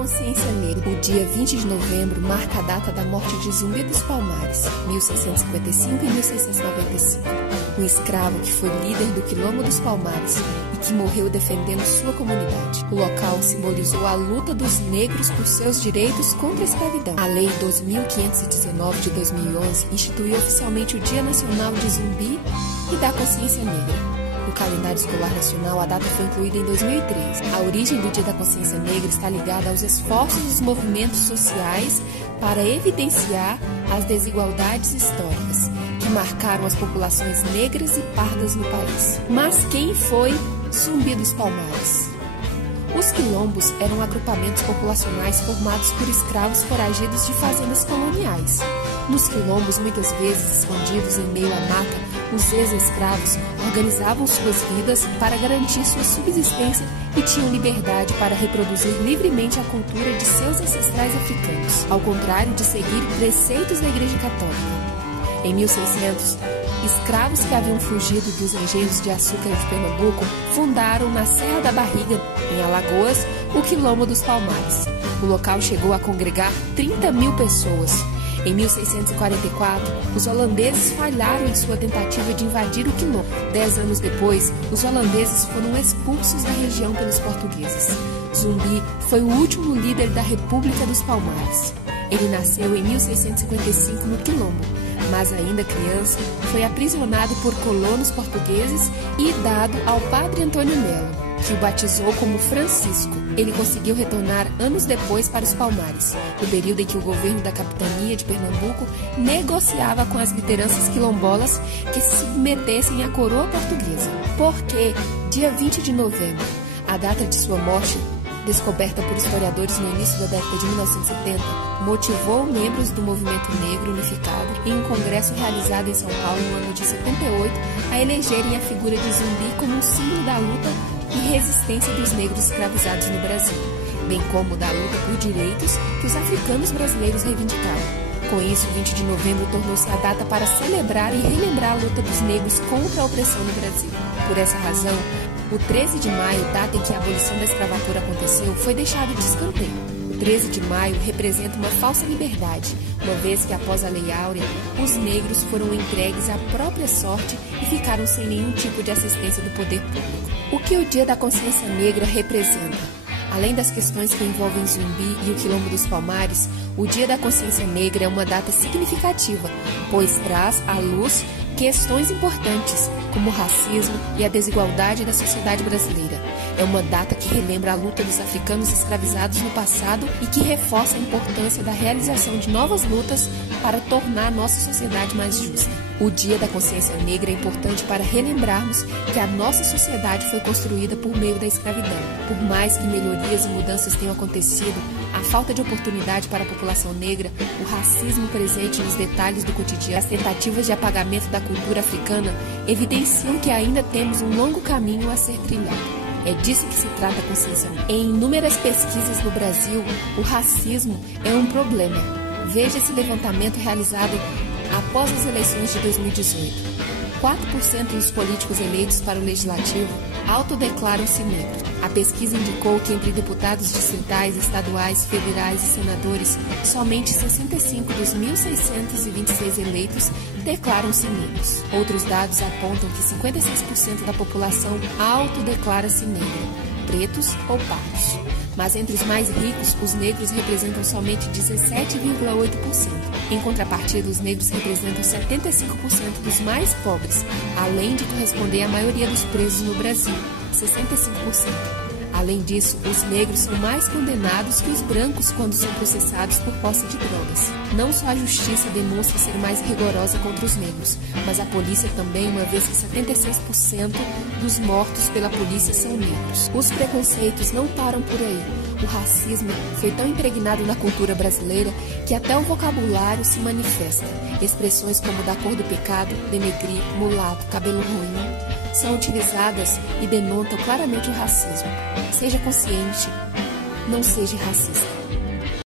Consciência Negra. O dia 20 de novembro marca a data da morte de Zumbi dos Palmares, 1655 e 1695. Um escravo que foi líder do Quilombo dos Palmares e que morreu defendendo sua comunidade. O local simbolizou a luta dos negros por seus direitos contra a escravidão. A Lei 12.519 de 2011 instituiu oficialmente o Dia Nacional de Zumbi e da Consciência Negra. No calendário escolar nacional, a data foi incluída em 2003. A origem do Dia da Consciência Negra está ligada aos esforços dos movimentos sociais para evidenciar as desigualdades históricas que marcaram as populações negras e pardas no país. Mas quem foi Zumbi dos Palmares? Os quilombos eram agrupamentos populacionais formados por escravos foragidos de fazendas coloniais. Nos quilombos, muitas vezes escondidos em meio à mata, os ex-escravos organizavam suas vidas para garantir sua subsistência e tinham liberdade para reproduzir livremente a cultura de seus ancestrais africanos, ao contrário de seguir preceitos da Igreja Católica. Em 1600, escravos que haviam fugido dos engenhos de açúcar de Pernambuco fundaram na Serra da Barriga, em Alagoas, o Quilombo dos Palmares. O local chegou a congregar 30.000 pessoas. Em 1644, os holandeses falharam em sua tentativa de invadir o Quilombo. 10 anos depois, os holandeses foram expulsos da região pelos portugueses. Zumbi foi o último líder da República dos Palmares. Ele nasceu em 1655 no Quilombo, mas ainda criança foi aprisionado por colonos portugueses e dado ao padre Antônio Melo, que o batizou como Francisco. Ele conseguiu retornar anos depois para os Palmares, no período em que o governo da capitania de Pernambuco negociava com as lideranças quilombolas que se submetessem à coroa portuguesa. Porque, dia 20 de novembro, a data de sua morte, descoberta por historiadores no início da década de 1970, motivou membros do movimento negro unificado em um congresso realizado em São Paulo no ano de 78 a elegerem a figura de Zumbi como um símbolo da luta e resistência dos negros escravizados no Brasil, bem como da luta por direitos que os africanos brasileiros reivindicavam. Com isso, 20 de novembro tornou-se a data para celebrar e relembrar a luta dos negros contra a opressão no Brasil. Por essa razão, o 13 de maio, data em que a abolição da escravatura aconteceu, foi deixado de escanteio. O 13 de maio representa uma falsa liberdade, uma vez que após a Lei Áurea, os negros foram entregues à própria sorte e ficaram sem nenhum tipo de assistência do poder público. O que o Dia da Consciência Negra representa? Além das questões que envolvem Zumbi e o Quilombo dos Palmares, o Dia da Consciência Negra é uma data significativa, pois traz à luz questões importantes, como o racismo e a desigualdade da sociedade brasileira. É uma data que relembra a luta dos africanos escravizados no passado e que reforça a importância da realização de novas lutas para tornar a nossa sociedade mais justa. O Dia da Consciência Negra é importante para relembrarmos que a nossa sociedade foi construída por meio da escravidão. Por mais que melhorias e mudanças tenham acontecido, a falta de oportunidade para a população negra, o racismo presente nos detalhes do cotidiano e as tentativas de apagamento da cultura africana evidenciam que ainda temos um longo caminho a ser trilhado. É disso que se trata a consciência negra. Em inúmeras pesquisas no Brasil, o racismo é um problema. Veja esse levantamento realizado após as eleições de 2018. 4% dos políticos eleitos para o Legislativo autodeclaram-se negros. A pesquisa indicou que entre deputados distritais, estaduais, federais e senadores, somente 65 dos 1.626 eleitos declaram-se negros. Outros dados apontam que 56% da população autodeclara-se negra, pretos ou pardos. Mas entre os mais ricos, os negros representam somente 17,8%. Em contrapartida, os negros representam 75% dos mais pobres, além de corresponder à maioria dos presos no Brasil, 65%. Além disso, os negros são mais condenados que os brancos quando são processados por posse de drogas. Não só a justiça demonstra ser mais rigorosa contra os negros, mas a polícia também, uma vez que 76% dos mortos pela polícia são negros. Os preconceitos não param por aí. O racismo foi tão impregnado na cultura brasileira que até o vocabulário se manifesta. Expressões como da cor do pecado, denegrir, mulato, cabelo ruim são utilizadas e denotam claramente o racismo. Seja consciente, não seja racista.